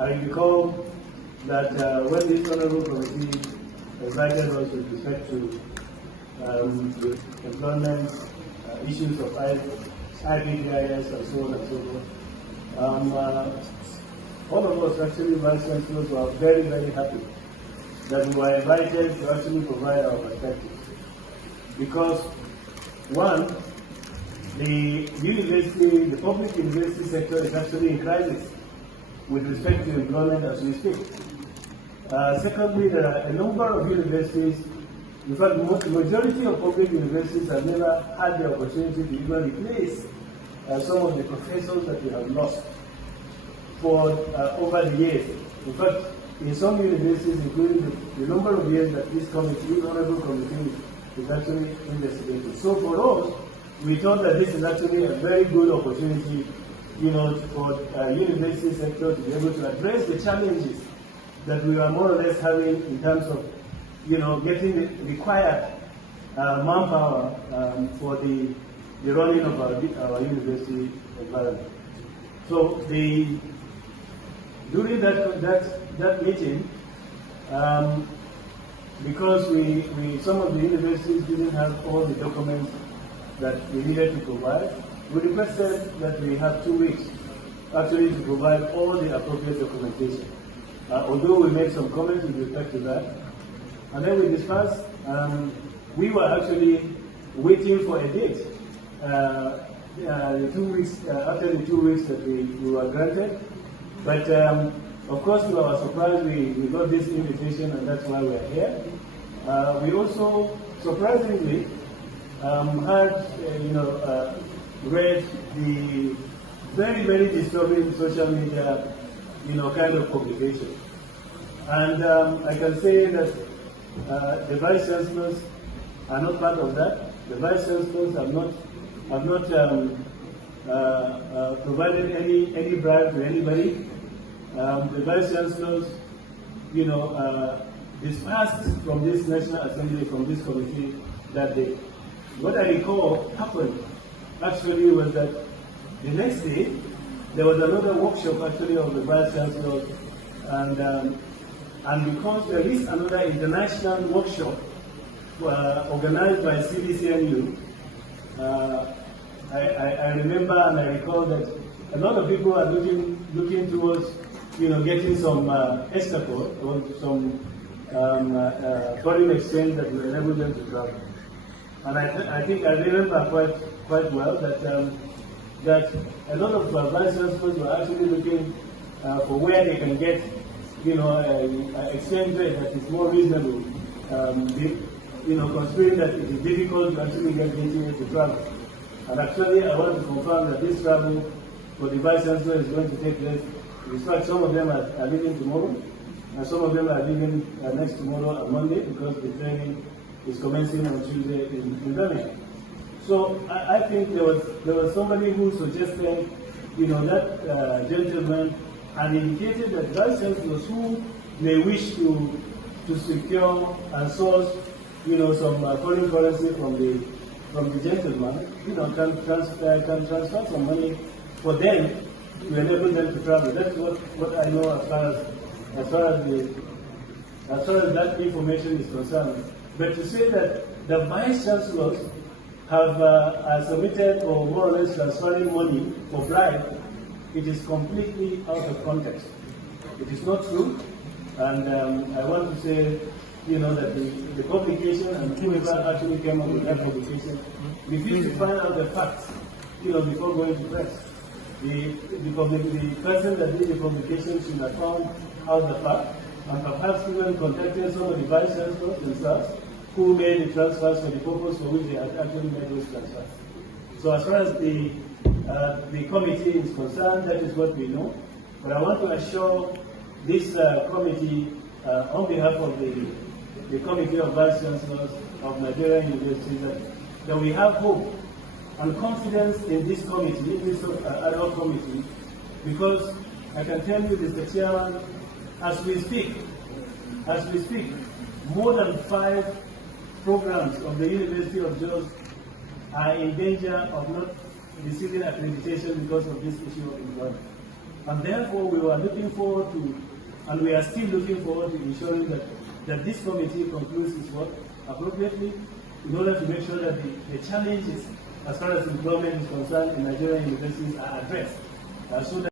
I recall that when this honorable committee invited us with respect to the employment issues of IPDIS and so on and so forth, all of us actually, Vice-chancellors, were very, very happy that we were invited to actually provide our perspective. Because, one, the public university sector is actually in crisis with respect to employment as we speak. Secondly, there are a number of universities, in fact, the majority of public universities have never had the opportunity to even replace some of the professors that we have lost for over the years. In fact, in some universities, including the number of years that this committee, honorable committee, is actually investigating. So for us, we thought that this is actually a very good opportunity, for university sector to be able to address the challenges that we are more or less having in terms of, getting the required manpower for the running of our university environment. So during that meeting, because some of the universities didn't have all the documents that we needed to provide, we requested that we have 2 weeks actually to provide all the appropriate documentation. Although we made some comments with respect to that, and then we discussed. We were actually waiting for a date. The 2 weeks after the 2 weeks that we were granted, but of course, to our surprise, we got this invitation, and that's why we're here. We also, surprisingly, had read the very, very disturbing social media, kind of publication. And I can say that the vice-chancellors are not part of that. The vice-chancellors have not provided any bribe to anybody. The vice-chancellors, dispersed from this National Assembly, from this committee that day. What I recall happened actually was that the next day there was another workshop actually of the vice-chancellors, and because there is another international workshop organized by CDCNU, I remember and I recall that a lot of people are looking towards getting some escapade or some foreign exchange that will enable them to travel. And I think I remember quite well that a lot of vice-chancellors were actually looking for where they can get an exchange rate that is more reasonable, considering that it is difficult to actually get into to travel. And actually, I want to confirm that this travel for the vice-chancellor is going to take place. In fact, some of them are leaving tomorrow, and some of them are leaving next tomorrow and Monday, because the training is commencing on Tuesday in Birmingham. So I think there was somebody who suggested, that gentleman, and indicated that vice-chancellors who may wish to secure and source, some foreign currency from the gentleman, can transfer some money for them to enable them to travel. That's what I know as far as that information is concerned. But to say that the vice-chancellors have submitted or more or less transferring money for bribe, it is completely out of context. It is not true, and I want to say, that the publication and whoever actually came up with that publication refused to find out the facts, before going to press. The person that did the publication should have found out the fact, and perhaps even contacted some of the vice-chancellors themselves who made the transfers for the purpose for which they had actually made those transfers. So as far as the committee is concerned, that is what we know. But I want to assure this committee, on behalf of the Committee of Vice-Chancellors of Nigerian Universities, that we have hope and confidence in this committee, in this ad hoc committee, because I can tell you, Mr. Chairman, as we speak, more than 5 programs of the University of Jos are in danger of not receiving accreditation because of this issue of employment. And therefore, we were looking forward to, and we are still looking forward to ensuring that this committee concludes its work appropriately in order to make sure that the challenges as far as employment is concerned in Nigerian universities are addressed so that